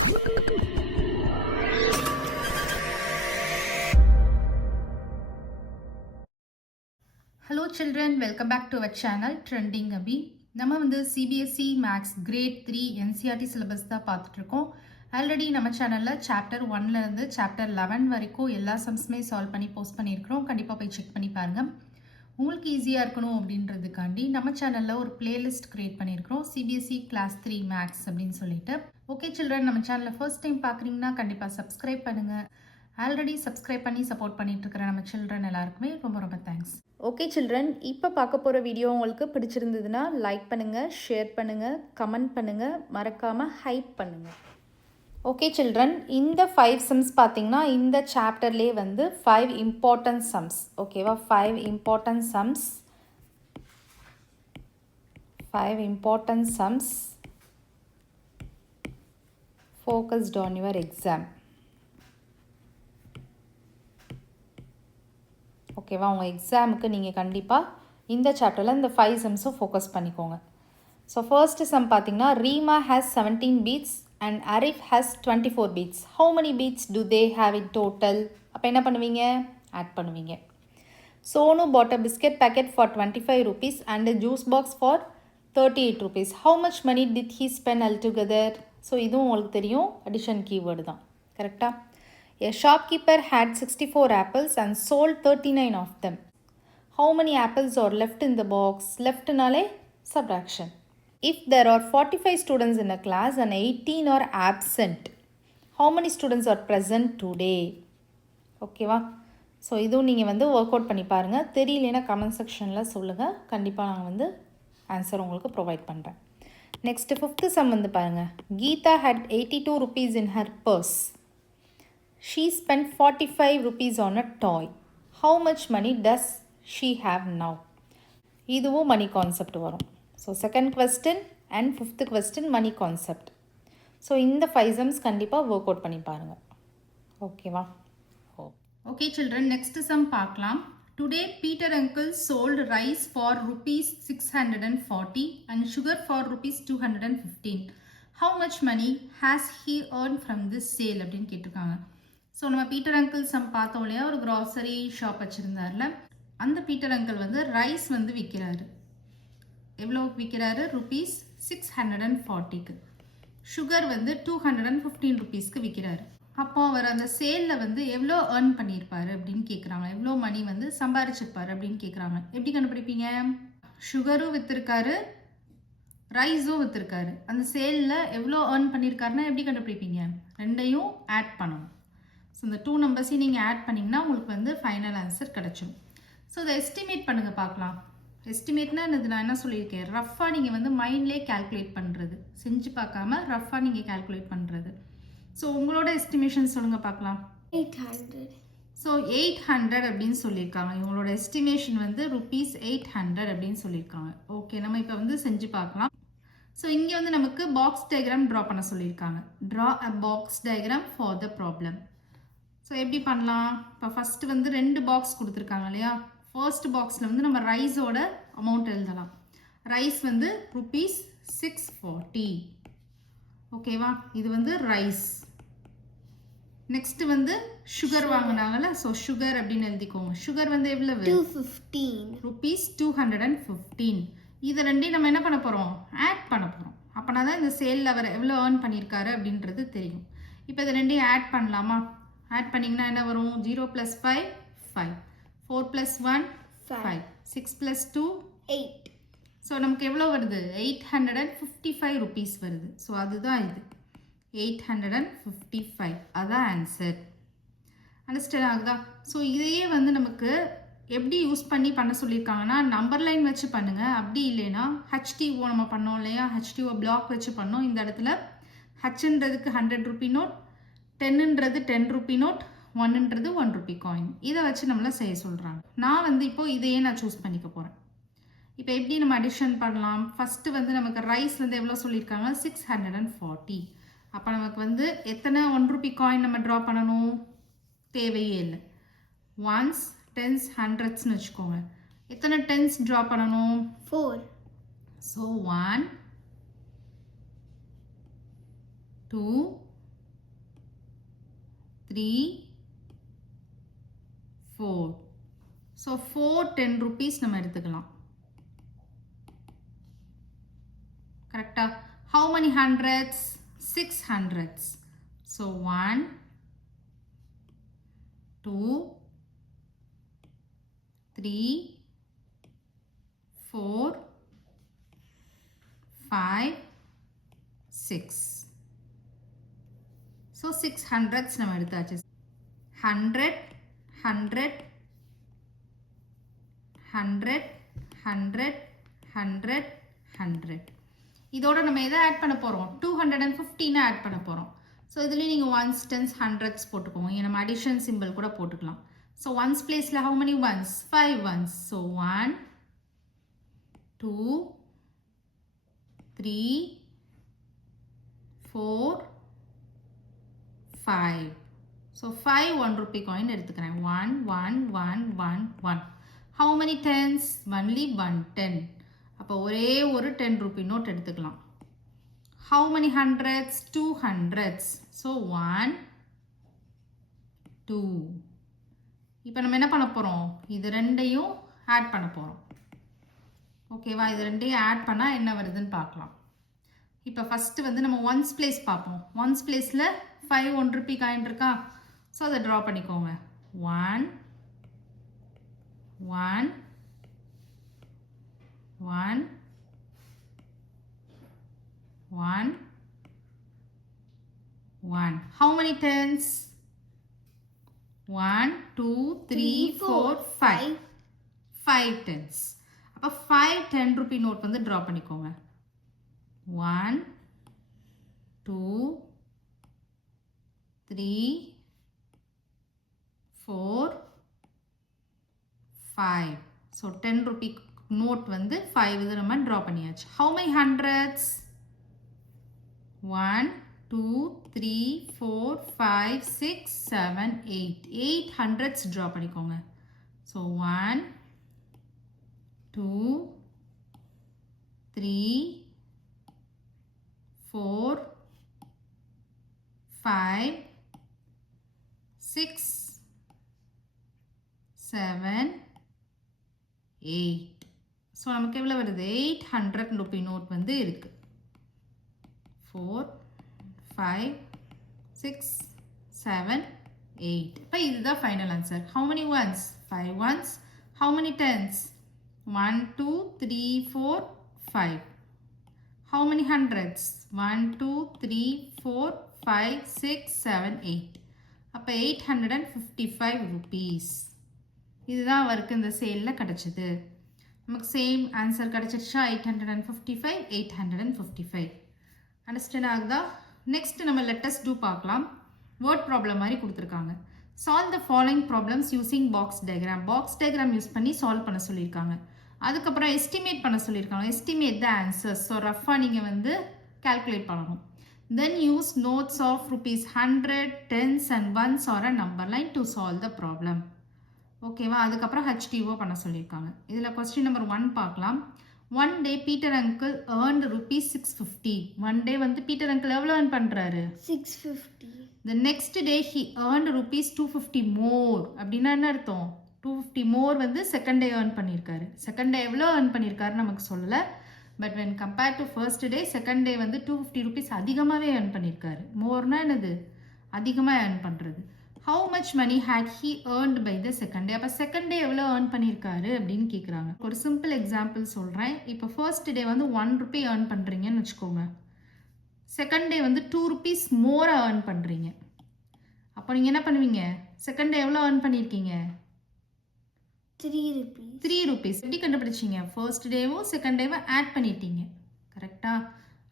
Hello children, welcome back to our channel Trending Abhi. நம்ம வந்து CBSE Maths Grade 3 NCERT syllabus தான் பார்த்துட்டு இருக்கோம். ஆல்ரெடி நம்ம சேனல்ல சாப்டர் 1ல இருந்து சாப்டர் 11 வரைக்கும் எல்லா சம்ஸுமே சால்வ் பண்ணி போஸ்ட் பண்ணியிருக்கிறோம். கண்டிப்பாக போய் செக் பண்ணி பாருங்க. உங்களுக்கு ஈஸியாக இருக்கணும் அப்படின்றதுக்காண்டி நம்ம சேனலில் ஒரு பிளேலிஸ்ட் கிரியேட் பண்ணியிருக்கிறோம், CBSE Class 3 Maths அப்படின்னு சொல்லிட்டு. ஓகே சில்ட்ரன், நம்ம சேனலை ஃபர்ஸ்ட் டைம் பார்க்குறீங்கன்னா கண்டிப்பாக சப்ஸ்கிரைப் பண்ணுங்கள். ஆல்ரெடி சப்ஸ்கிரைப் பண்ணி சப்போர்ட் பண்ணிட்டு இருக்கிற நம்ம சில்ட்ரன் எல்லாருக்குமே ரொம்ப ரொம்ப தேங்க்ஸ். ஓகே சில்ட்ரன், இப்போ பார்க்க போகிற வீடியோ உங்களுக்கு பிடிச்சிருந்ததுன்னா லைக் பண்ணுங்கள், ஷேர் பண்ணுங்கள், கமெண்ட் பண்ணுங்கள், மறக்காமல் ஹைப் பண்ணுங்கள். ஓகே சில்ட்ரன், இந்த 5 சம்ஸ் பார்த்தீங்கன்னா இந்த சாப்டர்லேயே வந்து 5 இம்பார்ட்டன்ட் சம்ஸ். ஓகேவா, 5 important sums, 5 important sums focused on your exam. ஓகேவா, உங்கள் எக்ஸாமுக்கு நீங்கள் கண்டிப்பாக இந்த சாப்டரில் இந்த 5 சம்ஸும் ஃபோக்கஸ் பண்ணிக்கோங்க. ஸோ ஃபர்ஸ்ட் சம் பார்த்தீங்கன்னா, Reema has 17 beads and Arif has 24 beads. How many beads do they have in total? அப்போ என்ன பண்ணுவீங்க, ஆட் பண்ணுவீங்க. Sonu bought a biscuit packet for 25 rupees and a juice box for 38 rupees. How much money did he spend altogether? So இதுவும் உங்களுக்கு தெரியும், addition keyword தான். கரெக்டாக? A shopkeeper had 64 apples and sold 39 of them. How many apples are left in the box? Left nale subtraction. If there are 45 students in a class and 18 are absent, how many students are present today? ஓகேவா, so இதுவும் நீங்கள் வந்து work out பண்ணி பாருங்கள். தெரியலனா comment செக்ஷனில் சொல்லுங்கள், கண்டிப்பாக நான் வந்து ஆன்சர் உங்களுக்கு ப்ரொவைட் பண்ணுறேன். நெக்ஸ்ட்டு 5th சம் வந்து பாருங்கள். Geetha had 82 rupees in her purse. She spent 45 rupees on a toy. How much money does she have now? இதுவும் மணி கான்செப்ட் வரும். So second question and 5th question money concept. So இந்த 5 sums கண்டிப்பாக work out பண்ணி பாருங்கள். ஓகேவா? Okay children, next sum பார்க்கலாம். Today Peter uncle sold rice for rupees 640 and sugar for rupees 215. How much money has he earned from this sale அப்படின்னு கேட்டிருக்காங்க. So நம்ம Peter uncle some பார்த்தோம் இல்லையா, ஒரு க்ராசரி ஷாப் வச்சுருந்தார்ல, அந்த பீட்டர் அங்கிள் வந்து rice வந்து விற்கிறாரு. எவ்வளோ விற்கிறாரு? rupees 640க்கு. சுகர் வந்து 215 rupeesக்கு விற்கிறாரு. அப்போ அவர் அந்த சேலில் வந்து எவ்வளோ ஏர்ன் பண்ணியிருப்பாரு அப்படின்னு கேட்குறாங்க. எவ்வளோ மணி வந்து சம்பாரிச்சிருப்பாரு அப்படின்னு கேட்குறாங்க. எப்படி கண்டுபிடிப்பீங்க? சுகரும் விற்றுருக்காரு, ரைஸும் விற்றுருக்காரு. அந்த சேலில் எவ்வளோ ஏர்ன் பண்ணியிருக்காருன்னா எப்படி கண்டுபிடிப்பீங்க? ரெண்டையும் ஆட் பண்ணணும். ஸோ இந்த 2 நம்பர்ஸையும் நீங்கள் ஆட் பண்ணிங்கன்னா உங்களுக்கு வந்து ஃபைனல் ஆன்சர் கிடச்சிடும். ஸோ இதை எஸ்டிமேட் பண்ணுங்கள் பார்க்கலாம். எஸ்டிமேட்னா என்னது, நான் என்ன சொல்லியிருக்கேன், ரஃபாக நீங்கள் வந்து மைண்ட்லேயே கேல்குலேட் பண்ணுறது, செஞ்சு பார்க்காம ரஃபாக நீங்கள் கேல்குலேட் பண்ணுறது. ஸோ உங்களோட எஸ்டிமேஷன் சொல்லுங்கள் பார்க்கலாம். 800. ஸோ 800 அப்படின்னு சொல்லியிருக்காங்க. இவங்களோட எஸ்டிமேஷன் வந்து rupees 800 அப்படின்னு சொல்லியிருக்காங்க. ஓகே, நம்ம இப்போ வந்து செஞ்சு பார்க்கலாம். ஸோ இங்கே வந்து நமக்கு பாக்ஸ் டயக்ராம் ட்ரா பண்ண சொல்லியிருக்காங்க. Draw a box diagram for the problem. So எப்படி பண்ணலாம்? இப்போ ஃபஸ்ட்டு வந்து 2 பாக்ஸ் கொடுத்துருக்காங்க இல்லையா. ஃபர்ஸ்ட் பாக்ஸில் வந்து நம்ம ரைஸோட அமௌண்ட் எழுதலாம். ரைஸ் வந்து rupees 640. ஓகேவா, இது வந்து ரைஸ். நெக்ஸ்ட் வந்து சுகர் வாங்கினாங்கல்ல, ஸோ சுகர் அப்படின்னு எழுதிக்கோங்க. சுகர் வந்து எவ்வளவு? 215. rupees 215. இது ரெண்டையும் நம்ம என்ன பண்ண போகிறோம்? ஆட் பண்ண போகிறோம். அப்போனா தான் இந்த சேலில் அவர் எவ்வளோ ஏர்ன் பண்ணியிருக்காரு அப்படின்றது தெரியும். இப்போ இது ரெண்டையும் ஆட் பண்ணலாமா? ஆட் பண்ணிங்கன்னா என்ன வரும்? 0 + 5 5, 4 + 1 5, 6 + 2 8. ஸோ நமக்கு எவ்வளோ வருது? 855 rupees வருது. ஸோ அதுதான் இது 855. அதான் ஆன்சர். அண்டர்ஸ்டாண்ட் ஆகுதா? ஸோ இதையே வந்து நமக்கு எப்படி யூஸ் பண்ணி பண்ண சொல்லியிருக்காங்கன்னா, நம்பர் லைன் வச்சு பண்ணுங்கள். அப்படி இல்லைன்னா HTO நம்ம பண்ணோம் இல்லையா, HTO பிளாக் வச்சு பண்ணோம். இந்த இடத்துல ஹச்ன்றதுக்கு 100 rupee நோட், 10ன்றது 10 rupee நோட், 1ன்றது 1 rupee காயின். இதை வச்சு நம்மளை செய்ய சொல்கிறாங்க. நான் வந்து இப்போது இதையே நான் சூஸ் பண்ணிக்க போகிறேன். இப்போ எப்படி நம்ம அடிஷன் பண்ணலாம்? ஃபஸ்ட்டு வந்து நமக்கு ரைஸ் வந்து எவ்வளோ சொல்லியிருக்காங்க? 640. அப்போ நமக்கு வந்து எத்தனை 1 rupee காயின் நம்ம ட்ரா பண்ணணும்? தேவையே இல்லை. 1s, 10s, 100sன்னு வச்சுக்கோங்க. எத்தனை 10s ட்ரா பண்ணணும்? 4. ஸோ 1 2 3, 4. So 4 10 rupees நம்ம எடுத்துக்கலாம். கரெக்டா? How many hundreds? 6 hundreds. So 1, 2, 3, 4, 5, 6. So 6 hundreds நம்ம எடுத்தாச்சு. 100, 100, 100, 100, 100, 100. இதோட நம்ம எதை ஆட் பண்ண போகிறோம்? 215 ஆட் பண்ண போகிறோம். ஸோ இதுலேயும் நீங்கள் ஒன்ஸ் டென்ஸ் ஹண்ட்ரட்ஸ் போட்டுக்கோங்க. இங்கே நம்ம அடிஷன் சிம்பிள் கூட போட்டுக்கலாம். ஸோ ஒன்ஸ் பிளேஸில் how many ones? 5 ones. So 1, 2, 3, 4, 5. So 5 1 rupee coin எடுத்துக்கிறேன். 1, 1, 1, 1, 1. How many tens? Only 1 10. அப்போ ஒரே ஒரு 10 rupee note எடுத்துக்கலாம். How many hundreds? 2 hundreds. So 1, 2. இப்போ நம்ம என்ன பண்ண போகிறோம்? இது ரெண்டையும் ஆட் பண்ண போகிறோம். ஓகேவா? இது ரெண்டையும் ஆட் பண்ணால் என்ன வருதுன்னு பார்க்கலாம். இப்போ ஃபஸ்ட்டு வந்து நம்ம ஒன்ஸ் பிளேஸ் பார்ப்போம். ஒன்ஸ் பிளேஸில் 5 1 rupee காயின் இருக்கா? ஸோ அதை ட்ரா பண்ணிக்கோங்க. 1, 1, 1, 1, 1. How many tens? 1, 2, 3, 4, 5. 5 tens. அப்போ 5 10 rupee note வந்து ட்ரா பண்ணிக்கோங்க. 1, 2, 3, 4, 5. So 10 rupee note வந்து 5 இது நம்ம ட்ரா பண்ணியாச்சு. How many hundreds? 1, 2, 3, 4, 5, 6, 7, 8. 8 hundreds draw பண்ணிக்கோங்க. So 1, 2, 3, 4, 5, 6, 7, 8. ஸோ நமக்கு எவ்வளோ வருது? 800 rupee note வந்து இருக்கு. 4, 5, 6, 7, 8. இப்போ இதுதான் final answer. How many ones? 5 ones. How many tens? 1, 2, 3, 4, 5. How many hundreds? 1, 2, 3, 4, 5, 6, 7, 8. அப்போ 855 rupees. இதுதான் அவருக்கு இந்த சேலில் கிடச்சிது. நமக்கு சேம் ஆன்சர் கிடச்சிருச்சா? 855, 855. அண்டர்ஸ்டாண்ட் ஆகுதா? நெக்ஸ்ட் நம்ம லெட்டஸ் டூ பார்க்கலாம். வேர்ட் ப்ராப்ளம் மாதிரி கொடுத்துருக்காங்க. Solve the following problems using box diagram. Box diagram use பண்ணி சால்வ் பண்ண சொல்லியிருக்காங்க. அதுக்கப்புறம் எஸ்டிமேட் பண்ண சொல்லியிருக்காங்க. Estimate the answers. ஸோ ரஃபாக நீங்கள் வந்து கால்குலேட் பண்ணணும். Then use notes of rupees 100, tens and ones or a number line to solve the problem. ஓகேவா? அதுக்கப்புறம் HTO பண்ண சொல்லியிருக்காங்க. இதில் கொஸ்டின் நம்பர் 1 பார்க்கலாம். One day Peter uncle earned rupees 650. One day வந்து பீட்டர் அங்கிள் எவ்வளோ ஏர்ன் பண்ணுறாரு? 650. The next day he earned rupees 250 more. அப்படின்னா என்ன அர்த்தம்? 250 more வந்து செகண்ட் டே ஏர்ன் பண்ணியிருக்காரு. செகண்ட் டே எவ்வளோ ஏர்ன் பண்ணியிருக்காருன்னு நமக்கு சொல்லலை. But when compared to first day, second day வந்து 250 rupees அதிகமாகவே ஏர்ன் பண்ணியிருக்காரு. மோர்னா என்னது? அதிகமாக ஏர்ன் பண்ணுறது. How much money had he earned by the second day. அப்போ செகண்ட் டே எவ்வளோ ஏர்ன் பண்ணியிருக்காரு அப்படின்னு கேட்குறாங்க. ஒரு சிம்பிள் எக்ஸாம்பிள் சொல்கிறேன். இப்போ ஃபர்ஸ்ட் டே வந்து 1 rupee ஏர்ன் பண்ணுறீங்கன்னு வச்சுக்கோங்க. செகண்ட் டே வந்து 2 rupees மோராக ஏர்ன் பண்ணுறீங்க. அப்போ நீங்கள் என்ன பண்ணுவீங்க? செகண்ட் டே எவ்வளோ ஏர்ன் பண்ணியிருக்கீங்க? 3 rupees. 3 rupees. எப்படி கண்டுபிடிச்சிங்க? ஃபர்ஸ்ட் டேவும் செகண்ட் டேவும் ஆட் பண்ணிட்டீங்க. கரெக்டாக?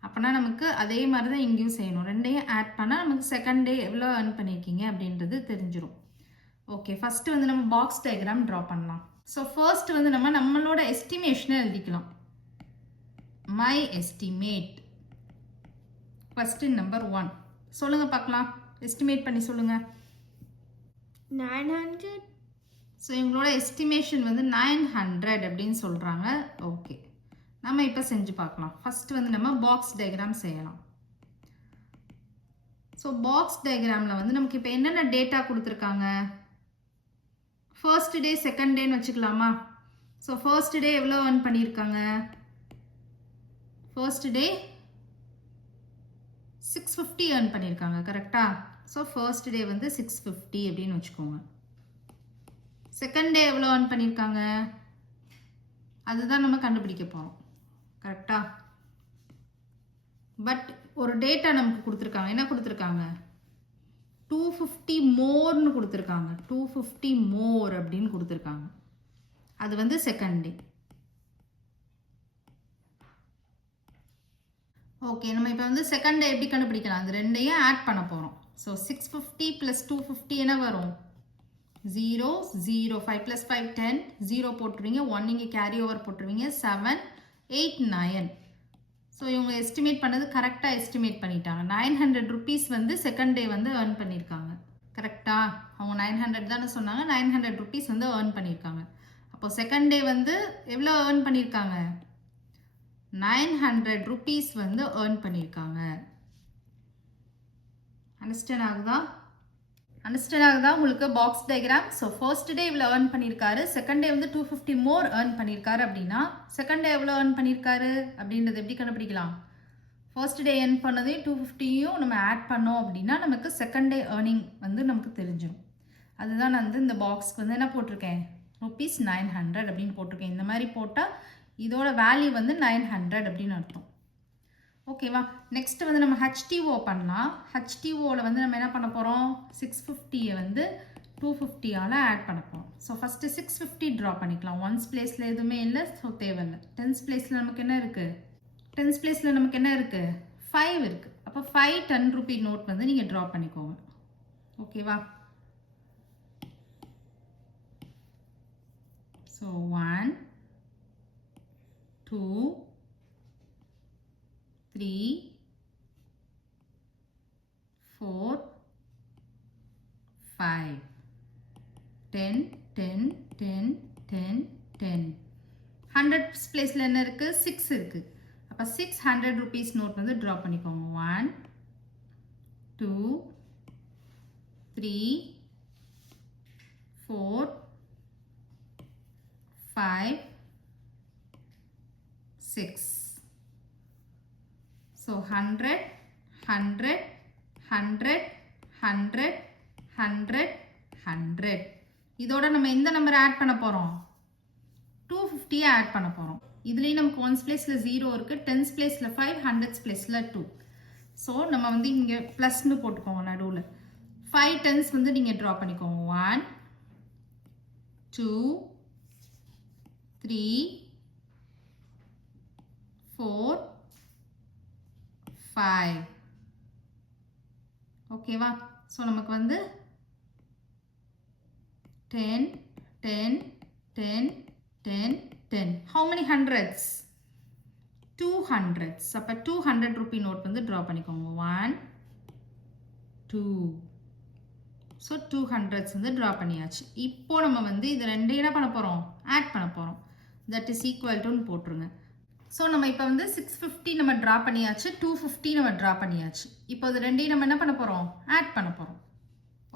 அப்போனா நமக்கு அதே மாதிரி தான் இங்கேயும் செய்யணும். ரெண்டையும் ஆட் பண்ணால் நமக்கு செகண்ட் டே எவ்வளோ ஏர்ன் பண்ணியிருக்கீங்க அப்படின்றது தெரிஞ்சிடும். ஓகே, ஃபஸ்ட்டு வந்து நம்ம பாக்ஸ் டயக்ராம் ட்ரா பண்ணலாம். ஸோ ஃபர்ஸ்ட் வந்து நம்மளோட எஸ்டிமேஷனை எழுதிக்கலாம். My estimate. கொஸ்டின் நம்பர் 1 சொல்லுங்கள் பார்க்கலாம். எஸ்டிமேட் பண்ணி சொல்லுங்கள். 900. ஸோ இவங்களோட எஸ்டிமேஷன் வந்து 900 அப்படின்னு சொல்கிறாங்க. ஓகே, நம்ம இப்போ செஞ்சு பார்க்கலாம். ஃபஸ்ட்டு வந்து நம்ம பாக்ஸ் டயக்ராம் செய்யலாம். ஸோ பாக்ஸ் டயக்ராமில் வந்து நமக்கு இப்போ என்னென்ன டேட்டா கொடுத்துருக்காங்க, ஃபர்ஸ்ட் டே செகண்ட் டேன்னு வச்சுக்கலாமா. ஸோ ஃபர்ஸ்ட் டே எவ்வளோ earn பண்ணியிருக்காங்க, ஃபர்ஸ்ட் டே 650 earn பண்ணியிருக்காங்க கரெக்டாக. ஸோ ஃபர்ஸ்ட் டே வந்து 650 அப்படின்னு வச்சுக்கோங்க. செகண்ட் டே எவ்வளோ earn பண்ணியிருக்காங்க அதுதான் நம்ம கண்டுபிடிக்க போகிறோம் கரெக்டாக. பட் ஒரு டேட்டா நமக்கு கொடுத்துருக்காங்க, என்ன கொடுத்துருக்காங்க, 250 மோர்னு கொடுத்துருக்காங்க. 250 மோர் அப்படின்னு கொடுத்துருக்காங்க. அது வந்து செகண்ட் டே. ஓகே, நம்ம இப்போ வந்து செகண்ட் டே எப்படி கண்டுபிடிக்கலாம், அது ரெண்டையும் ஆட் பண்ண போகிறோம். ஸோ 650 + 250 என்ன வரும், 0 0 5 + 5 10 0 போட்டுருவீங்க, 1 இங்கே கேரி ஓவர் போட்டுருவீங்க, 7 8 9. ஸோ இவங்க எஸ்டிமேட் பண்ணது கரெக்டாக எஸ்டிமேட் பண்ணிட்டாங்க. 900 rupees வந்து செகண்ட் டே வந்து earn பண்ணியிருக்காங்க கரெக்டாக. அவங்க 900 தானே சொன்னாங்க, 900 rupees வந்து earn பண்ணியிருக்காங்க. அப்போ செகண்ட் டே வந்து எவ்வளோ earn பண்ணியிருக்காங்க, 900 rupees வந்து earn பண்ணியிருக்காங்க. அண்டர்ஸ்டாண்ட் ஆகுதா உங்களுக்கு box diagram. So first day இவ்வளோ earn பண்ணியிருக்காரு, செகண்ட் டே வந்து 250 மோர் earn பண்ணியிருக்காரு. அப்படின்னா செகண்ட் டே எவ்வளோ earn பண்ணியிருக்காரு அப்படின்றது எப்படி கண்டுபிடிக்கலாம், ஃபர்ஸ்ட் டே earn பண்ணதையும் 250யும் நம்ம ஆட் பண்ணோம் அப்படின்னா நமக்கு செகண்ட் டே earning வந்து நமக்கு தெரிஞ்சிடும். அதுதான் நான் வந்து இந்த பாக்ஸ்க்கு வந்து என்ன போட்டிருக்கேன், ₹900 அப்படின்னு போட்டிருக்கேன். இந்த மாதிரி போட்டால் இதோட வேல்யூ வந்து 900 அப்படின்னு அர்த்தம். ஓகேவா. நெக்ஸ்ட் வந்து நம்ம HTO பண்ணலாம். HTOவில் வந்து நம்ம என்ன பண்ண போகிறோம், 650 வந்து 250ஆல் ஆட் பண்ண போகிறோம். ஸோ ஃபஸ்ட்டு 650 ட்ரா பண்ணிக்கலாம். ஒன்ஸ் பிளேஸில் எதுவுமே இல்லை, ஸோ தேவையில்லை. டென்ஸ் பிளேஸில் நமக்கு என்ன இருக்குது, 5 இருக்குது. அப்போ 5 10 ரூபி நோட் வந்து நீங்கள் ட்ரா பண்ணிக்கோங்க. ஓகேவா. ஸோ 1 2 3 4 5 10 10 10 10 10. 100 பிளேஸில் என்ன இருக்குது, 6 இருக்குது. அப்போ 600 rupees நோட் வந்து ட்ரா பண்ணிக்கோங்க. 1 2 3 4 5 6. ஸோ 100 100 100 100 100 100. இதோட நம்ம எந்த நம்பர் ஆட் பண்ண போகிறோம், 250 ஆட் பண்ண போகிறோம். இதுலேயும் நமக்கு ஒன்ஸ் பிளேஸில் 0 இருக்குது, டென்ஸ் பிளேஸில் 5, ஹண்ட்ரட்ஸ் பிளேஸில் 2. ஸோ நம்ம வந்து இங்கே ப்ளஸ்ன்னு போட்டுக்கோங்க நடுவில். 5 டென்ஸ் வந்து நீங்கள் ட்ரா பண்ணிக்கோங்க. 1 2 3 4 5. ஓகேவா. ஸோ நமக்கு வந்து 10 10 10 10 10. How many hundreds, 200s. அப்போ 200 ரூபி நோட் வந்து ட்ரா பண்ணிக்கோங்க. 1 2. ஸோ 200s வந்து ட்ரா பண்ணியாச்சு. இப்போ நம்ம வந்து இது ரெண்டையும் என்ன பண்ண போகிறோம், ஆட் பண்ண போகிறோம். தட் இஸ் ஈக்குவல் டுன்னு போட்டுருங்க. ஸோ நம்ம இப்போ வந்து 650 நம்ம ட்ரா பண்ணியாச்சு, 250 நம்ம ட்ரா பண்ணியாச்சு. இப்போ இது ரெண்டையும் நம்ம என்ன பண்ண போகிறோம், ஆட் பண்ண போகிறோம்.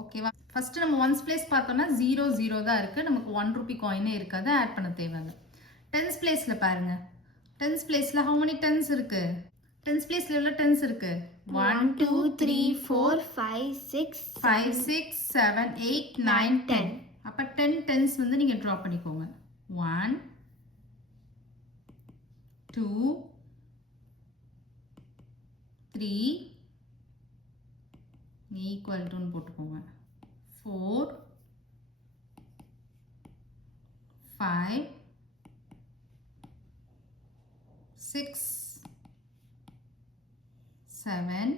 ஓகேவா. ஃபஸ்ட்டு நம்ம ஒன்ஸ் பிளேஸ் பார்த்தோம்னா 0 0 தான் இருக்குது, நமக்கு 1 ரூபி காயினே இருக்காது, ஆட் பண்ண தேவையில்லை. டென்ஸ் பிளேஸில் பாருங்கள், டென்ஸ் பிளேஸில் how many டென்ஸ் இருக்குது, டென்ஸ் பிளேஸில் எவ்வளோ டென்ஸ் இருக்குது, 1 2 3 4 5 6 5 6 7 8 9 10. அப்போ 10 டென்ஸ் வந்து நீங்கள் ட்ரா பண்ணிக்கோங்க. 1 2 3 ஈக்குவல் டுன்னு போட்டுக்கோங்க. 4 5 6 7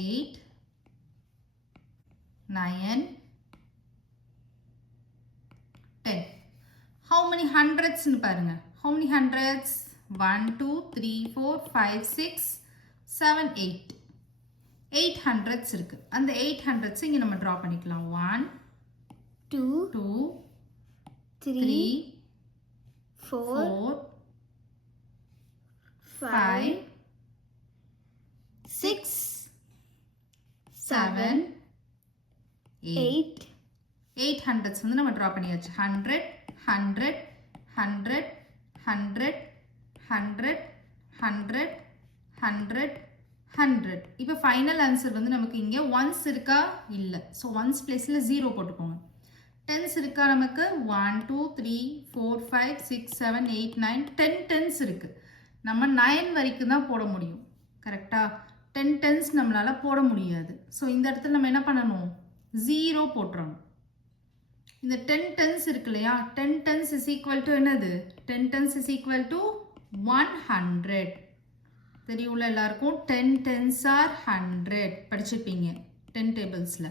8 9 10. How many hundreds னு பாருங்க, how many hundreds, 1 2 3 4 5 6 7 8. 8 hundreds இருக்கு. அந்த 8 hundreds இங்க நம்ம ட்ரா பண்ணிக்கலாம். 1 2 2 3 4 5 ஹண்ட்ரட்ஸ் வந்து நம்ம ட்ரா பண்ணியாச்சு. 100 100 100 100 100 100 100 100. இப்போ ஃபைனல் ஆன்சர் வந்து நமக்கு இங்கே ஒன்ஸ் இருக்கா இல்லை. ஸோ ஒன்ஸ் பிளேஸில் 0 போட்டுக்கோங்க. டென்ஸ் இருக்கா நமக்கு 1 2 3 4 5 6 7 8 9 10 டென்ஸ் இருக்குது. நம்ம 9 வரைக்கும் தான் போட முடியும். கரெக்டாக 10 டென்ஸ் நம்மளால் போட முடியாது. ஸோ இந்த இடத்துல நம்ம என்ன பண்ணணும், 0 போட்டுறணும். இந்த 10 டென்ஸ் இருக்கு இல்லையா, 10 டென்ஸ் இஸ் ஈக்குவல் டு என்னது, 10 டென்ஸ் இஸ் ஈக்குவல் டு 100. தெரியும்ல எல்லாருக்கும், 10 டென்ஸ் ஆர் 100 படிச்சிருப்பீங்க 10 டேபிள்ஸில்.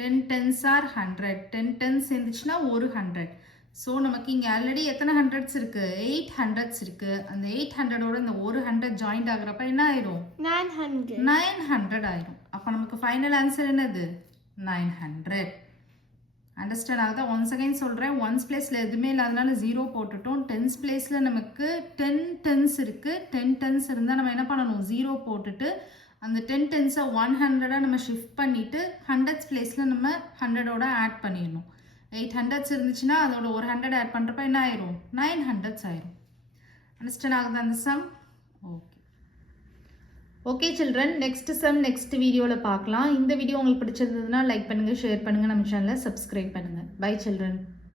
10 டென்ஸ் ஆர் 100, 10 டென்ஸ் இருந்துச்சுன்னா ஒரு 100. ஸோ நமக்கு இங்கே ஆல்ரெடி எத்தனை ஹண்ட்ரட்ஸ் இருக்குது, 8 ஹண்ட்ரட்ஸ் இருக்குது. அந்த 800ஓட இந்த ஒரு 100 ஜாயிண்ட் ஆகுறப்ப என்ன ஆயிரும், 900 ஆயிரும். அப்போ நமக்கு ஃபைனல் ஆன்சர் என்னது, 900. அண்டர்ஸ்டாண்ட் ஆகுதா? ஒன்ஸ் அகைன் சொல்கிறேன், ஒன்ஸ் பிளேஸில் எதுவுமே இல்லாதனால 0 போட்டுட்டோம். டென்ஸ் பிளேஸில் நமக்கு 10 டென்ஸ் இருக்குது. 10 டென்ஸ் இருந்தால் நம்ம என்ன பண்ணணும், 0 போட்டுட்டு அந்த 10 டென்ஸை 100 நம்ம ஷிஃப்ட் பண்ணிவிட்டு ஹண்ட்ரட்ஸ் பிளேஸில் நம்ம 100ஓட ஆட் பண்ணிடணும். 8 ஹண்ட்ரட்ஸ் இருந்துச்சுன்னா அதோட ஒரு 100 ஆட் பண்ணுறப்ப என்ன ஆயிரும், 900 ஆயிரும். அண்டர்ஸ்டாண்ட் ஆகுதா அந்த sum? Okay okay children, next sum next வீடியோவில் பார்க்கலாம். இந்த வீடியோ உங்களுக்கு பிடிச்சிருந்ததுன்னா லைக் பண்ணுங்கள், ஷேர் பண்ணுங்கள், நம்ம சேனலை சப்ஸ்கிரைப் பண்ணுங்கள். Bye children.